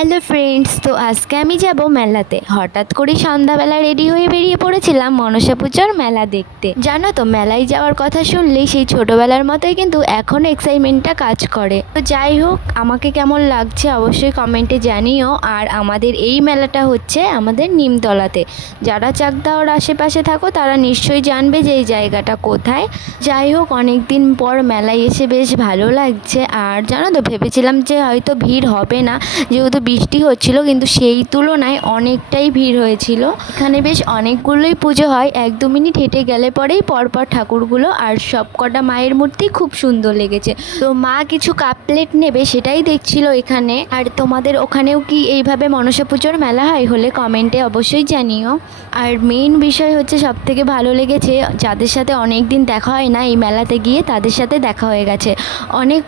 Hello friends, তো আজকে আমি যাব মেলাতে। হঠাৎ করে সন্ধ্যাবেলা রেডি হয়ে বেরিয়ে পড়েছিলাম মনসা পুজোর মেলা দেখতে। জানো তো, মেলায় যাওয়ার কথা শুনলেই সেই ছোটোবেলার মতোই কিন্তু এখন এক্সাইটমেন্টটা কাজ করে। তো যাই হোক, আমাকে কেমন লাগছে অবশ্যই কমেন্টে জানিও। আর আমাদের এই মেলাটা হচ্ছে আমাদের নিমতলাতে। যারা চাকদাওয়ার আশেপাশে থাকো তারা নিশ্চয়ই জানবে যে এই জায়গাটা কোথায়। যাই হোক, অনেক দিন পর মেলায় এসে বেশ ভালো লাগছে। আর জানো তো, ভেবেছিলাম যে হয়তো ভিড় হবে না, যেহেতু বৃষ্টি হচ্ছিল, কিন্তু সেই তুলনায় অনেকটাই ভিড় হয়েছিল। এখানে বেশ অনেকগুলোই পুজো হয়, 1-2 মিনিট হেঁটে গেলে পরেই পরপর ঠাকুরগুলো, আর সব কটা মায়ের মূর্তি খুব সুন্দর লেগেছে। তো মা কিছু কাপ প্লেট নেবে, সেটাই দেখছিল এখানে। আর তোমাদের ওখানেও কি এইভাবে মনসা পুজোর মেলা হয়? হলে কমেন্টে অবশ্যই জানিও। আর মেইন বিষয় হচ্ছে, সব থেকে ভালো লেগেছে যাদের সাথে অনেক দিন দেখা হয় না, এই মেলাতে গিয়ে তাদের সাথে দেখা হয়ে গেছে। অনেক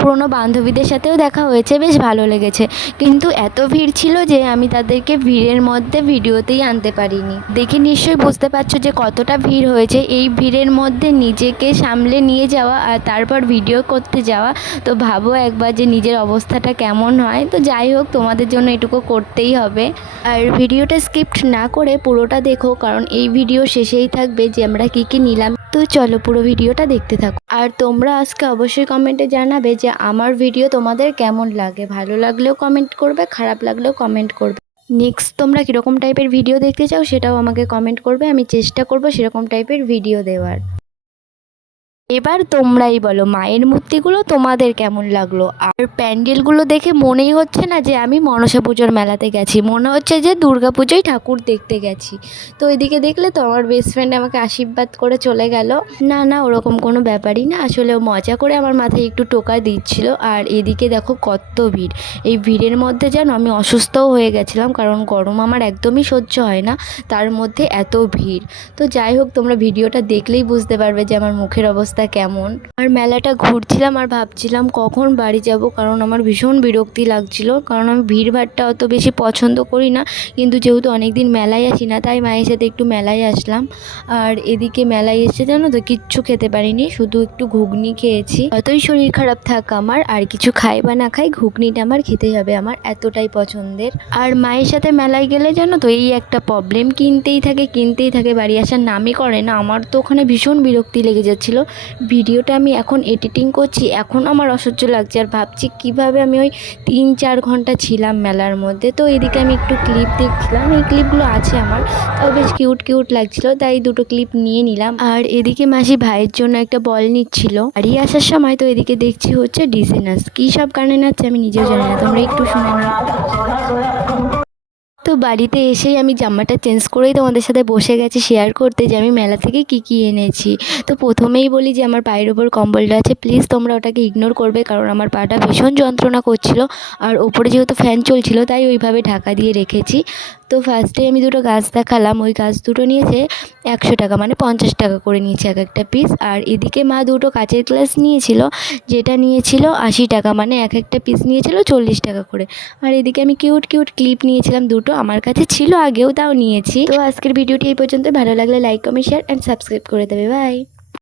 পুরনো বান্ধবীদের সাথেও দেখা হয়েছে, বেশ ভালো লেগেছে। কিন্তু এত ভিড় ছিল যে আমি তাদেরকে ভিড়ের মধ্যে ভিডিওতেই আনতে পারিনি। দেখে নিশ্চয়ই বুঝতে পারছো যে কতটা ভিড় হয়েছে। এই ভিড়ের মধ্যে নিজেকে সামলে নিয়ে যাওয়া আর তারপর ভিডিও করতে যাওয়া, তো ভাবো একবার যে নিজের অবস্থাটা কেমন হয়। তো যাই হোক, তোমাদের জন্য এটুকু করতেই হবে। আর ভিডিওটা স্কিপ্ট না করে পুরোটা দেখো, কারণ এই ভিডিও শেষেই থাকবে যে আমরা কী নিলাম। তো চলো, পুরো ভিডিওটা দেখতে থাকো। আর তোমরা আজকে অবশ্যই কমেন্টে জানাবে যে আমার ভিডিও তোমাদের কেমন লাগে। ভালো লাগলেও কমেন্ট করবে, খারাপ লাগলেও কমেন্ট করবে। নেক্সট তোমরা কীরকম টাইপের ভিডিও দেখতে চাও সেটাও আমাকে কমেন্ট করবে, আমি চেষ্টা করব সেরকম টাইপের ভিডিও দেওয়ার। এবার তোমরাই বলো, মায়ের মূর্তিগুলো তোমাদের কেমন লাগলো? আর প্যান্ডেলগুলো দেখে মনেই হচ্ছে না যে আমি মনসা পুজোর মেলাতে গেছি, মনে হচ্ছে যে দুর্গা পুজোয় ঠাকুর দেখতে গেছি। তো এদিকে দেখলে তো, আমার বেস্ট ফ্রেন্ড আমাকে আশীর্বাদ করে চলে গেল। না, ওরকম কোনো ব্যাপারই না, আসলে মজা করে আমার মাথায় একটু টোকা দিচ্ছিল। আর এদিকে দেখো কত ভিড়। এই ভিড়ের মধ্যে যেন আমি অসুস্থও হয়ে গেছিলাম, কারণ গরম আমার একদমই সহ্য হয় না, তার মধ্যে এত ভিড়। তো যাই হোক, তোমরা ভিডিওটা দেখলেই বুঝতে পারবে যে আমার মুখের অবস্থা কেমন। আর মেলাটা ঘুরছিলাম আর ভাবছিলাম কখন বাড়ি যাব, কারণ আমার ভীষণ বিরক্তি লাগছিল, কারণ আমি ভিড়ভাড়টা অত বেশি পছন্দ করি না। কিন্তু যেহেতু অনেক দিন মেলায় আসি না, তাই মায়ের সাথে একটু মেলায় আসলাম। আর এদিকে মেলায় এসে জানো তো, কিচ্ছু খেতে পারিনি, শুধু একটু ঘুগনি খেয়েছি। যতই শরীর খারাপ থাক আমার, আর কিছু খাই বা না খাই, ঘুগনিটা আমার খেতেই হবে, আমার এতটাই পছন্দের। আর মায়ের সাথে মেলায় গেলে জানো তো, এই একটা প্রবলেম, কিনতেই থাকে, বাড়ি আসার নামই করে না। আমার তো ওখানে ভীষণ বিরক্তি লেগে যাচ্ছিলো। ভিডিওটা আমি এখন এডিটিং করছি, এখন আমার অসহ্য লাগছে। আর ভাবছি কিভাবে আমি ওই 3-4 ঘন্টা ছিলাম মেলার মধ্যে। তো এদিকে আমি একটু ক্লিপ দেখছিলাম, এই ক্লিপগুলো আছে আমার, তাও বেশ কিউট লাগছিল, তাই দুটো ক্লিপ নিয়ে নিলাম। আর এদিকে মাসি ভাইয়ের জন্য একটা বল নিচ্ছিল বাড়ি আসার সময়। তো এদিকে দেখছি হচ্ছে ডিজে নাচ, কী সব গানে নাচছে আমি নিজেও জানি না, তোমরা একটু শুনে নাও। তো বাড়িতে এসেই আমি জামাটা চেঞ্জ করেই তোমাদের সাথে বসে গেছি শেয়ার করতে যে আমি মেলা থেকে কী এনেছি। তো প্রথমেই বলি যে আমার পায়ের ওপর কম্বলটা আছে, প্লিজ তোমরা ওটাকে ইগনোর করবে, কারণ আমার পাটা ভীষণ যন্ত্রণা করছিল। আর ওপরে যেহেতু ফ্যান চলছিল, তাই ওইভাবে ঢাকা দিয়ে রেখেছি। তো ফার্স্টে আমি দুটো গাছ দেখালাম, ওই গাছ দুটো নিয়েছে 100 টাকা, মানে 50 টাকা করে নিয়েছে এক একটা পিস। আর এদিকে মা দুটো কাচের গ্লাস নিয়েছিল, যেটা নিয়েছিল 80 টাকা, মানে এক একটা পিস নিয়েছিল 40 টাকা করে। আর এদিকে আমি কিউট ক্লিপ নিয়েছিলাম দুটো, আমার কাছে ছিল আগেও, তাও নিয়েছি। তো আজকের ভিডিওটি এই পর্যন্ত। ভালো লাগলে like, comment, share and subscribe করে দেবে। বাই।